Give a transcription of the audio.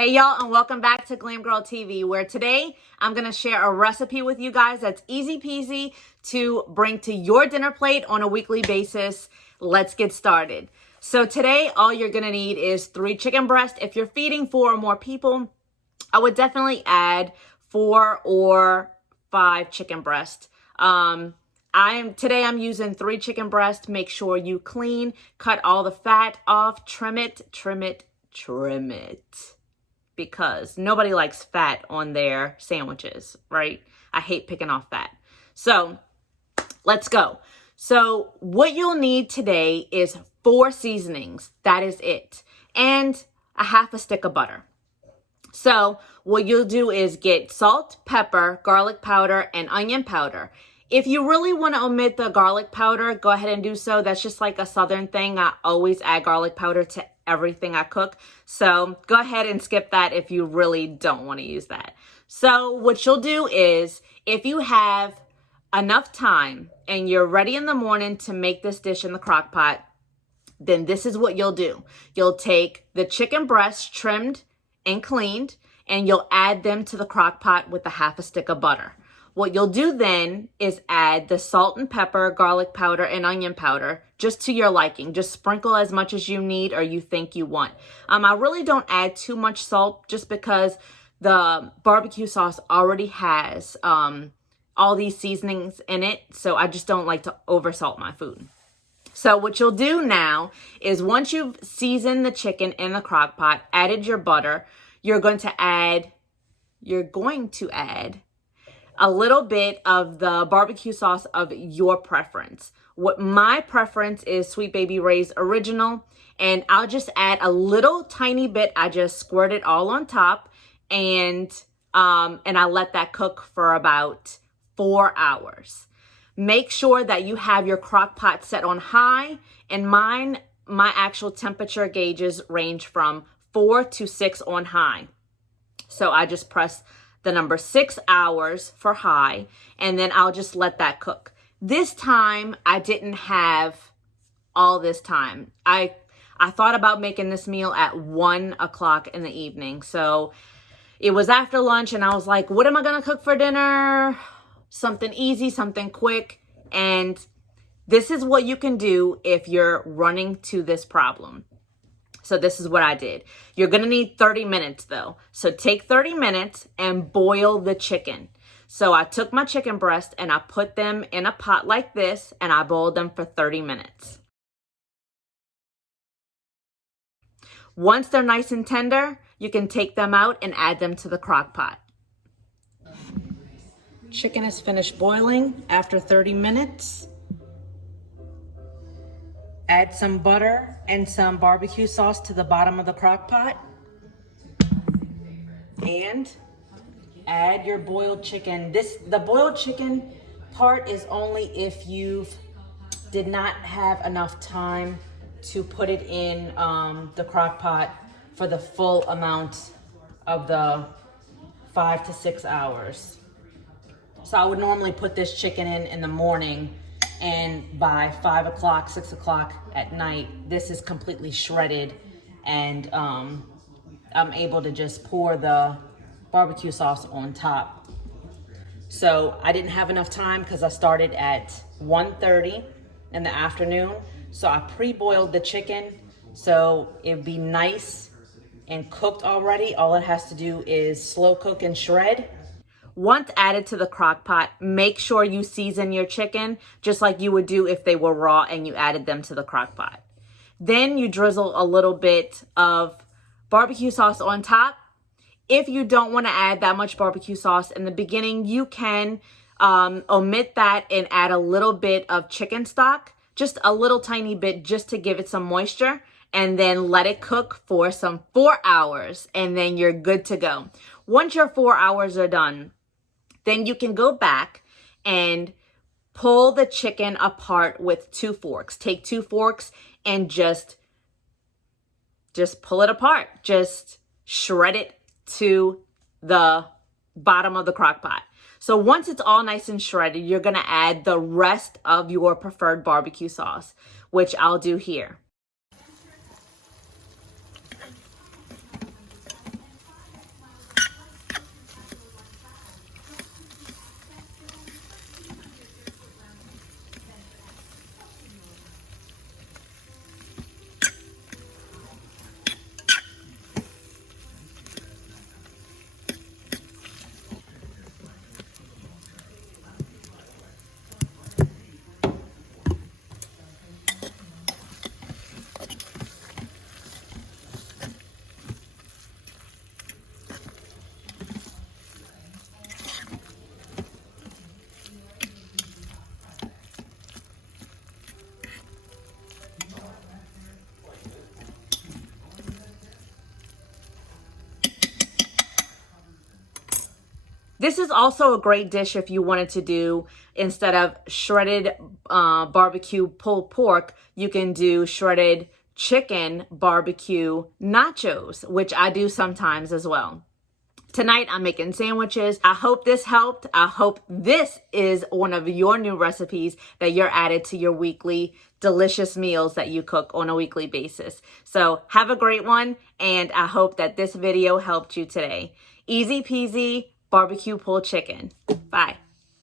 Hey y'all, and welcome back to Glam Girl TV, where today I'm going to share a recipe with you guys that's easy peasy to bring to your dinner plate on a weekly basis. Let's get started. So today, all you're going to need is 3 chicken breasts. If you're feeding 4 or more people, I would definitely add 4 or 5 chicken breasts. Today I'm using 3 chicken breasts. Make sure you clean, cut all the fat off, trim it, because nobody likes fat on their sandwiches, right? I hate picking off fat. So let's go. So what you'll need today is 4 seasonings. That is it. And a half a stick of butter. So what you'll do is get salt, pepper, garlic powder, and onion powder. If you really want to omit the garlic powder, go ahead and do so. That's just like a Southern thing. I always add garlic powder to everything I cook. So go ahead and skip that if you really don't want to use that. So what you'll do is, if you have enough time and you're ready in the morning to make this dish in the crock pot, then this is what you'll do. You'll take the chicken breasts trimmed and cleaned, and you'll add them to the crock pot with a half a stick of butter. What you'll do then is add the salt and pepper, garlic powder, and onion powder just to your liking. Just sprinkle as much as you need or you think you want. I really don't add too much salt just because the barbecue sauce already has all these seasonings in it. So I just don't like to oversalt my food. So what you'll do now is, once you've seasoned the chicken in the crock pot, added your butter, you're going to add a little bit of the barbecue sauce of your preference. What my preference is Sweet Baby Ray's Original, and I'll just add a little tiny bit. I just squirt it all on top, and I let that cook for about 4 hours. Make sure that you have your crock pot set on high, and my actual temperature gauges range from 4 to 6 on high. So I just press the number 6 hours for high, and then I'll just let that cook. This time, I didn't have all this time. I thought about making this meal at 1 o'clock in the evening. So it was after lunch, and I was like, what am I gonna cook for dinner? Something easy, something quick. And this is what you can do if you're running to this problem. So this is what I did. You're going to need 30 minutes though. So take 30 minutes and boil the chicken. So I took my chicken breast and I put them in a pot like this, and I boiled them for 30 minutes. Once they're nice and tender, you can take them out and add them to the crock pot. Chicken is finished boiling after 30 minutes. Add some butter and some barbecue sauce to the bottom of the crock pot. And add your boiled chicken. The boiled chicken part is only if you did not have enough time to put it in the crock pot for the full amount of the 5 to 6 hours. So I would normally put this chicken in the morning, and by 5 o'clock, 6 o'clock at night, this is completely shredded, and I'm able to just pour the barbecue sauce on top. So I didn't have enough time because I started at 1:30 in the afternoon. So I pre-boiled the chicken so it'd be nice and cooked already. All it has to do is slow cook and shred. Once added to the crock pot, make sure you season your chicken just like you would do if they were raw and you added them to the crock pot. Then you drizzle a little bit of barbecue sauce on top. If you don't want to add that much barbecue sauce in the beginning, you can omit that and add a little bit of chicken stock, just a little tiny bit, just to give it some moisture, and then let it cook for some 4 hours, and then you're good to go. Once your 4 hours are done, then you can go back and pull the chicken apart with 2 forks. Take 2 forks and just pull it apart. Just shred it to the bottom of the crock pot. So once it's all nice and shredded, you're going to add the rest of your preferred barbecue sauce, which I'll do here. This is also a great dish if you wanted to do, instead of shredded barbecue pulled pork, you can do shredded chicken barbecue nachos, which I do sometimes as well. Tonight, I'm making sandwiches. I hope this helped. I hope this is one of your new recipes that you're added to your weekly delicious meals that you cook on a weekly basis. So have a great one, and I hope that this video helped you today. Easy peasy barbecue pulled chicken. Bye.